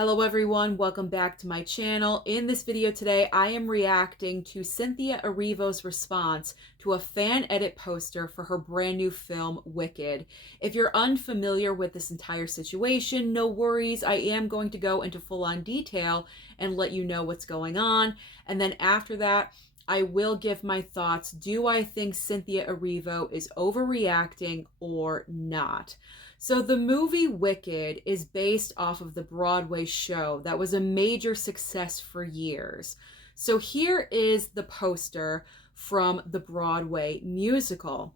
Hello everyone, welcome back to my channel. In this video today, I am reacting to Cynthia Erivo's response to a fan edit poster for her brand new film, Wicked. If you're unfamiliar with this entire situation, no worries. I am going to go into full-on detail and let you know what's going on. And then after that, I will give my thoughts. Do I think Cynthia Erivo is overreacting or not? So the movie Wicked is based off of the Broadway show that was a major success for years. So here is the poster from the Broadway musical.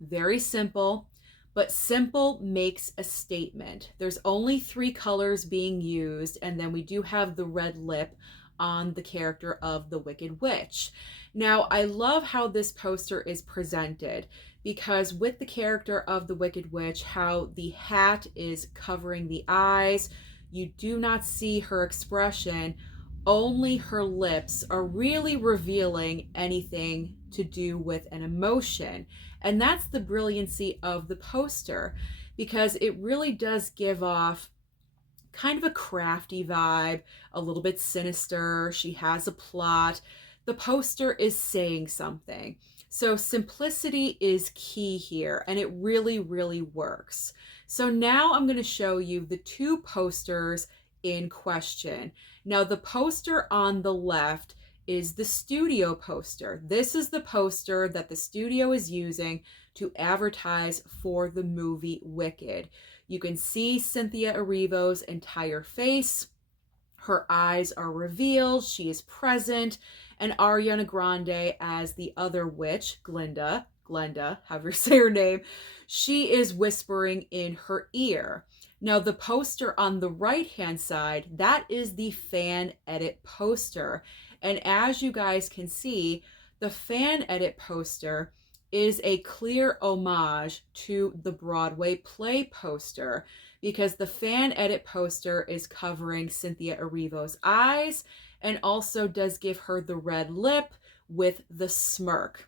Very simple, but simple makes a statement. There's only 3 colors being used, and then we do have the red lip on the character of the Wicked Witch. Now, I love how this poster is presented because with the character of the Wicked Witch, how the hat is covering the eyes, you do not see her expression, only her lips are really revealing anything to do with an emotion. And that's the brilliancy of the poster because it really does give off kind of a crafty vibe, a little bit sinister. She has a plot. The poster is saying something. So simplicity is key here, and it really, really works. So now I'm going to show you the 2 posters in question. Now, the poster on the left is the studio poster. This is the poster that the studio is using to advertise for the movie Wicked. You can see Cynthia Erivo's entire face. Her eyes are revealed. She is present. And Ariana Grande as the other witch, Glenda, however you say her name, she is whispering in her ear. Now, the poster on the right-hand side, that is the fan edit poster. And as you guys can see, the fan edit poster is a clear homage to the Broadway play poster because the fan edit poster is covering Cynthia Erivo's eyes and also does give her the red lip with the smirk.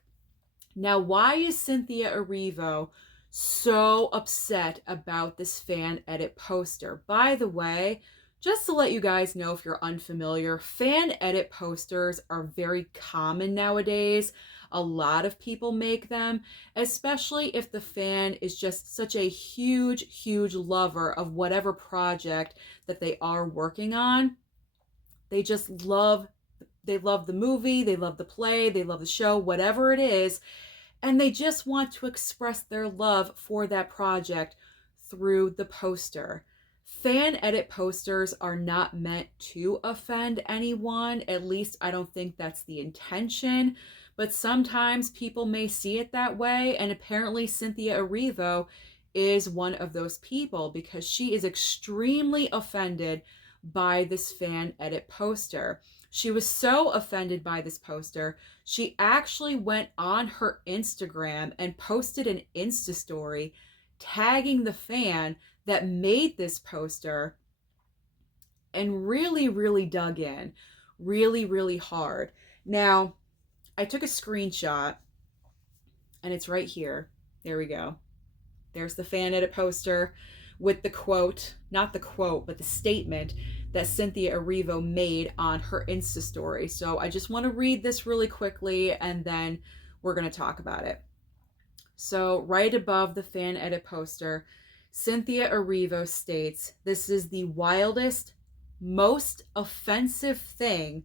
Now, why is Cynthia Erivo so upset about this fan edit poster? By the way, just to let you guys know if you're unfamiliar, fan edit posters are very common nowadays. A lot of people make them, especially if the fan is just such a huge, huge lover of whatever project that they are working on. They just love, they love the movie, they love the play, they love the show, whatever it is, and they just want to express their love for that project through the poster. Fan edit posters are not meant to offend anyone. At least I don't think that's the intention. But sometimes people may see it that way. And apparently Cynthia Erivo is one of those people because she is extremely offended by this fan edit poster. She was so offended by this poster, she actually went on her Instagram and posted an Insta story tagging the fan that made this poster and really, really dug in really, really hard. Now, I took a screenshot and it's right here. There we go. There's the fan edit poster with the quote, not the quote, but the statement that Cynthia Erivo made on her Insta story. So I just want to read this really quickly and then we're going to talk about it. So right above the fan edit poster, Cynthia Erivo states, "This is the wildest, most offensive thing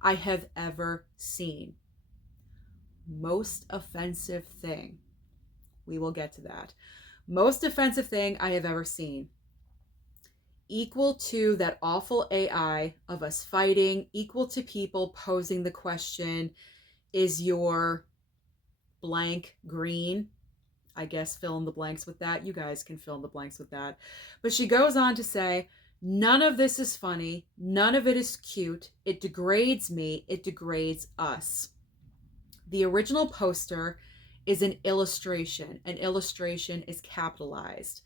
I have ever seen." Most offensive thing. We will get to that. Most offensive thing I have ever seen. Equal to that awful AI of us fighting, equal to people posing the question, is your blank green? I guess fill in the blanks with that. You guys can fill in the blanks with that. But she goes on to say, "None of this is funny. None of it is cute. It degrades me. It degrades us." The original poster is an illustration. An illustration is capitalized.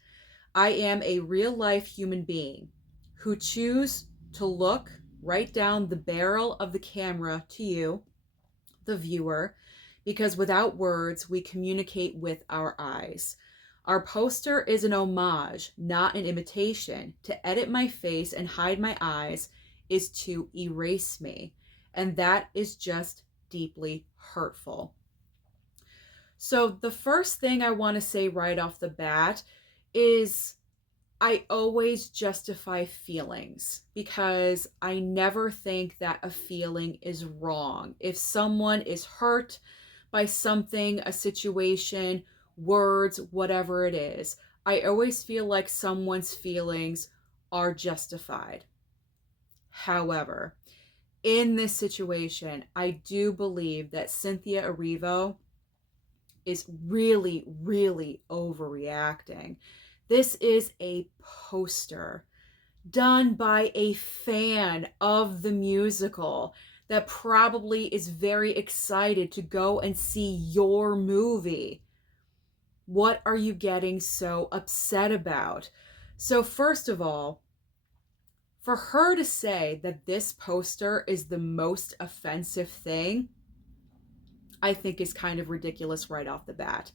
I am a real-life human being who choose to look right down the barrel of the camera to you, the viewer, because without words, we communicate with our eyes. Our poster is an homage, not an imitation. To edit my face and hide my eyes is to erase me. And that is just deeply hurtful. So the first thing I want to say right off the bat is I always justify feelings because I never think that a feeling is wrong. If someone is hurt by something, a situation, words, whatever it is, I always feel like someone's feelings are justified. However, in this situation, I do believe that Cynthia Erivo is really, really overreacting. This is a poster done by a fan of the musical that probably is very excited to go and see your movie. What are you getting so upset about? So, first of all, for her to say that this poster is the most offensive thing, I think is kind of ridiculous right off the bat.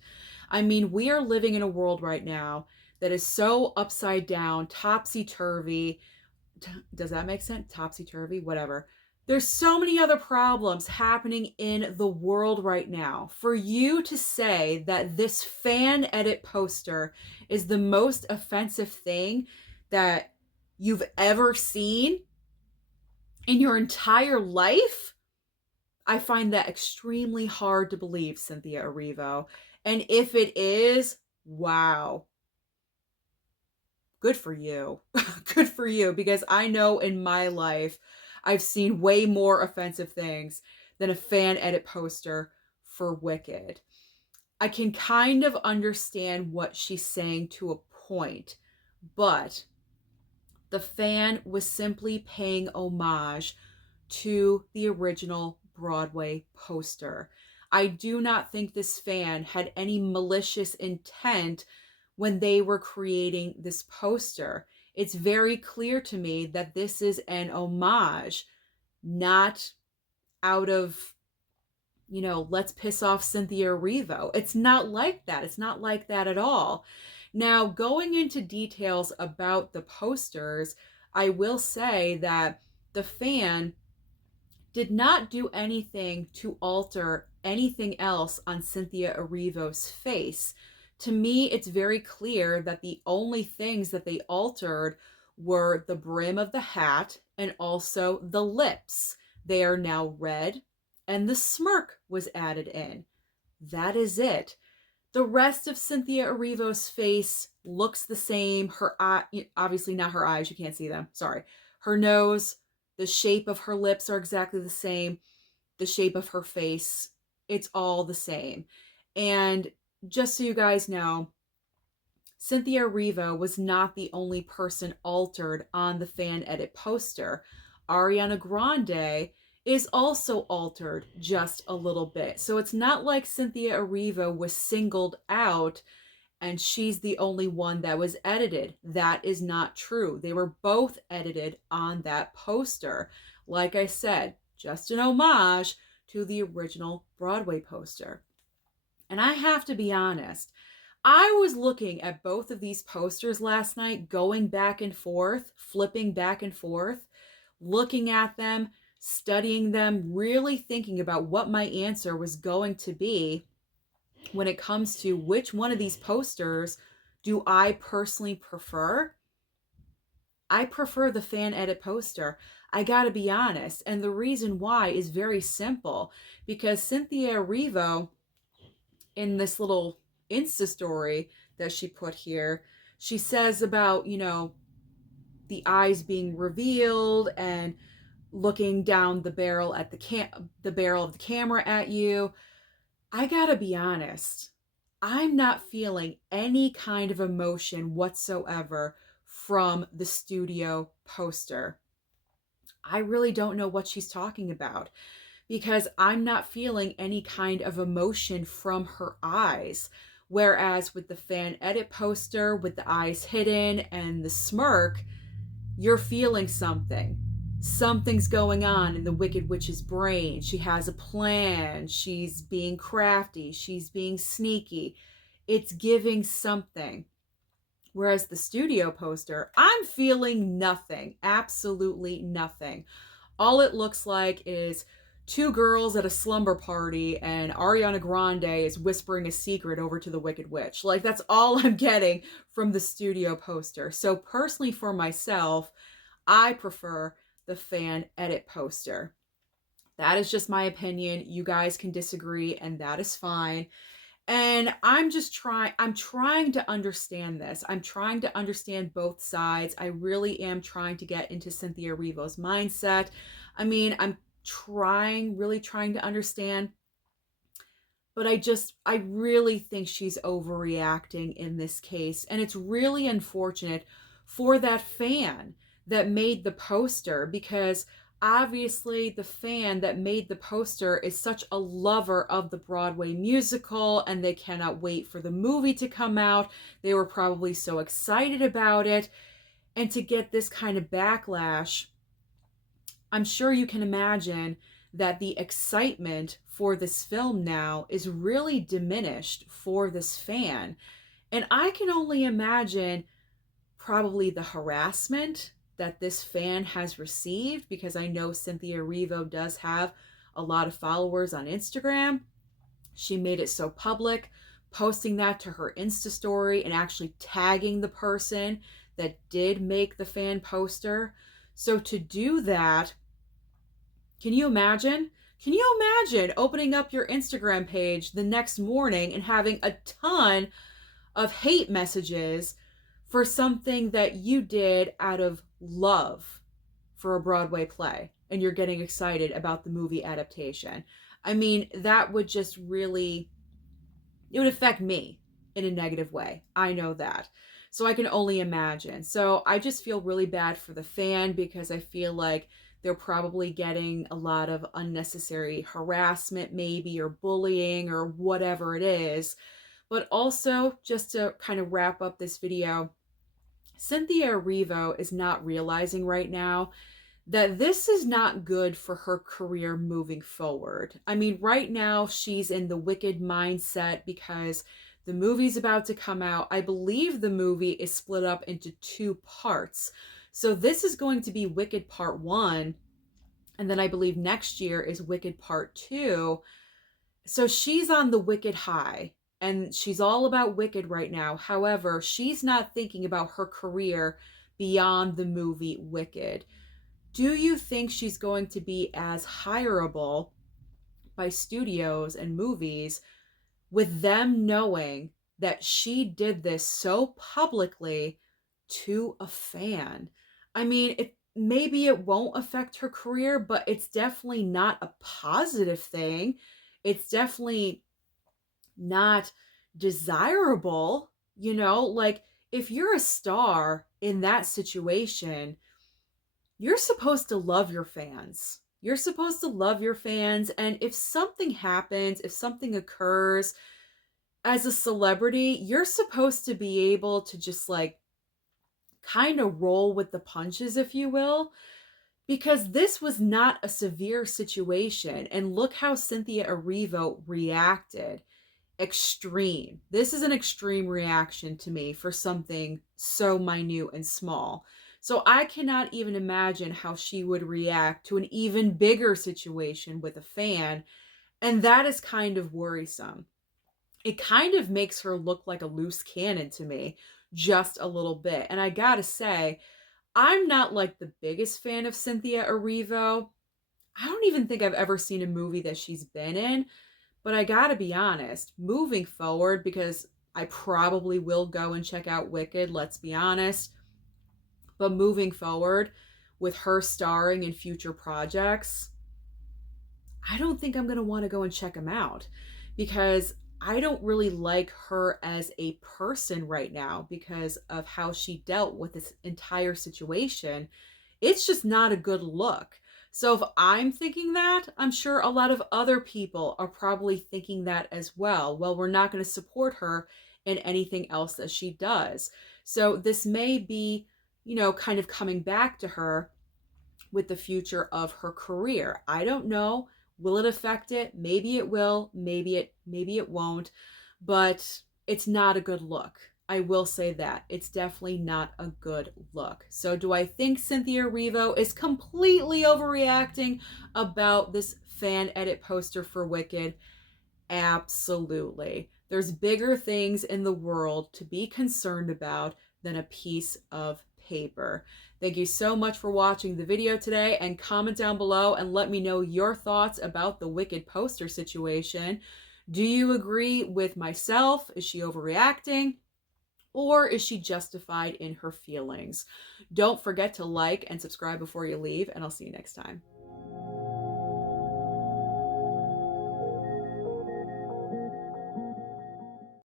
I mean, we are living in a world right now that is so upside down, topsy-turvy. Does that make sense? Topsy-turvy? Whatever. There's so many other problems happening in the world right now. For you to say that this fan edit poster is the most offensive thing that you've ever seen in your entire life, I find that extremely hard to believe, Cynthia Erivo. And if it is, wow. Good for you. Good for you, because I know in my life I've seen way more offensive things than a fan edit poster for Wicked. I can kind of understand what she's saying to a point, but the fan was simply paying homage to the original Broadway poster. I do not think this fan had any malicious intent when they were creating this poster. It's very clear to me that this is an homage, not out of, let's piss off Cynthia Erivo. It's not like that. It's not like that at all. Now, going into details about the posters, I will say that the fan did not do anything to alter anything else on Cynthia Erivo's face. To me, it's very clear that the only things that they altered were the brim of the hat and also the lips. They are now red, and the smirk was added in. That is it. The rest of Cynthia Erivo's face looks the same. Her eye, obviously not her eyes, you can't see them, sorry. Her nose, the shape of her lips are exactly the same. The shape of her face, it's all the same. And just so you guys know, Cynthia Erivo was not the only person altered on the fan edit poster. Ariana Grande is also altered just a little bit. So it's not like Cynthia Erivo was singled out and she's the only one that was edited. That is not true. They were both edited on that poster. Like I said, just an homage to the original Broadway poster. And I have to be honest, I was looking at both of these posters last night, going back and forth, flipping back and forth, looking at them, studying them, really thinking about what my answer was going to be when it comes to which one of these posters do I personally prefer. I prefer the fan edit poster. I gotta be honest. And the reason why is very simple, because Cynthia Erivo, in this little Insta story that she put here, she says about, the eyes being revealed and looking down the barrel at the barrel of the camera at you. I gotta be honest, I'm not feeling any kind of emotion whatsoever from the studio poster. I really don't know what she's talking about, because I'm not feeling any kind of emotion from her eyes. Whereas with the fan edit poster, with the eyes hidden and the smirk, you're feeling something. Something's going on in the Wicked Witch's brain. She has a plan. She's being crafty. She's being sneaky. It's giving something. Whereas the studio poster, I'm feeling nothing, absolutely nothing. All it looks like is two girls at a slumber party and Ariana Grande is whispering a secret over to the Wicked Witch. Like, that's all I'm getting from the studio poster. So personally for myself, I prefer the fan edit poster. That is just my opinion. You guys can disagree, and that is fine. And I'm trying to understand this. I'm trying to understand both sides. I really am trying to get into Cynthia Erivo's mindset. I mean, I'm really trying to understand, but I really think she's overreacting in this case. And it's really unfortunate for that fan that made the poster, because obviously the fan that made the poster is such a lover of the Broadway musical and they cannot wait for the movie to come out. They were probably so excited about it. And to get this kind of backlash, I'm sure you can imagine that the excitement for this film now is really diminished for this fan. And I can only imagine probably the harassment that this fan has received, because I know Cynthia Erivo does have a lot of followers on Instagram. She made it so public, posting that to her Insta story and actually tagging the person that did make the fan poster. So to do that, can you imagine? Can you imagine opening up your Instagram page the next morning and having a ton of hate messages for something that you did out of love for a Broadway play, and you're getting excited about the movie adaptation? I mean, that would just really, it would affect me in a negative way. I know that. So I can only imagine. So I just feel really bad for the fan, because I feel like they're probably getting a lot of unnecessary harassment, maybe, or bullying, or whatever it is. But also, just to kind of wrap up this video, Cynthia Erivo is not realizing right now that this is not good for her career moving forward. I mean, right now she's in the Wicked mindset because the movie's about to come out. I believe the movie is split up into two parts. So this is going to be Wicked Part 1, and then I believe next year is Wicked Part 2. So she's on the Wicked high, and she's all about Wicked right now. However, she's not thinking about her career beyond the movie Wicked. Do you think she's going to be as hireable by studios and movies with them knowing that she did this so publicly to a fan? I mean, maybe it won't affect her career, but it's definitely not a positive thing. It's definitely not desirable, like, if you're a star in that situation, you're supposed to love your fans. You're supposed to love your fans. And if something happens, if something occurs as a celebrity, you're supposed to be able to just like kind of roll with the punches, if you will, because this was not a severe situation. And look how Cynthia Erivo reacted. Extreme. This is an extreme reaction to me for something so minute and small. So I cannot even imagine how she would react to an even bigger situation with a fan. And that is kind of worrisome. It kind of makes her look like a loose cannon to me, just a little bit. And I gotta say, I'm not like the biggest fan of Cynthia Erivo. I don't even think I've ever seen a movie that she's been in. But I gotta be honest, moving forward, because I probably will go and check out Wicked, let's be honest. But moving forward, with her starring in future projects, I don't think I'm gonna want to go and check them out, because I don't really like her as a person right now because of how she dealt with this entire situation. It's just not a good look. So if I'm thinking that, I'm sure a lot of other people are probably thinking that as well. Well, we're not going to support her in anything else that she does. So this may be, kind of coming back to her with the future of her career. I don't know. Will it affect it? Maybe it will, maybe it won't. But it's not a good look. I will say that. It's definitely not a good look. So do I think Cynthia Erivo is completely overreacting about this fan edit poster for Wicked? Absolutely. There's bigger things in the world to be concerned about than a piece of paper. Thank you so much for watching the video today, and comment down below and let me know your thoughts about the Wicked poster situation. Do you agree with myself? Is she overreacting? Or is she justified in her feelings? Don't forget to like and subscribe before you leave, and I'll see you next time.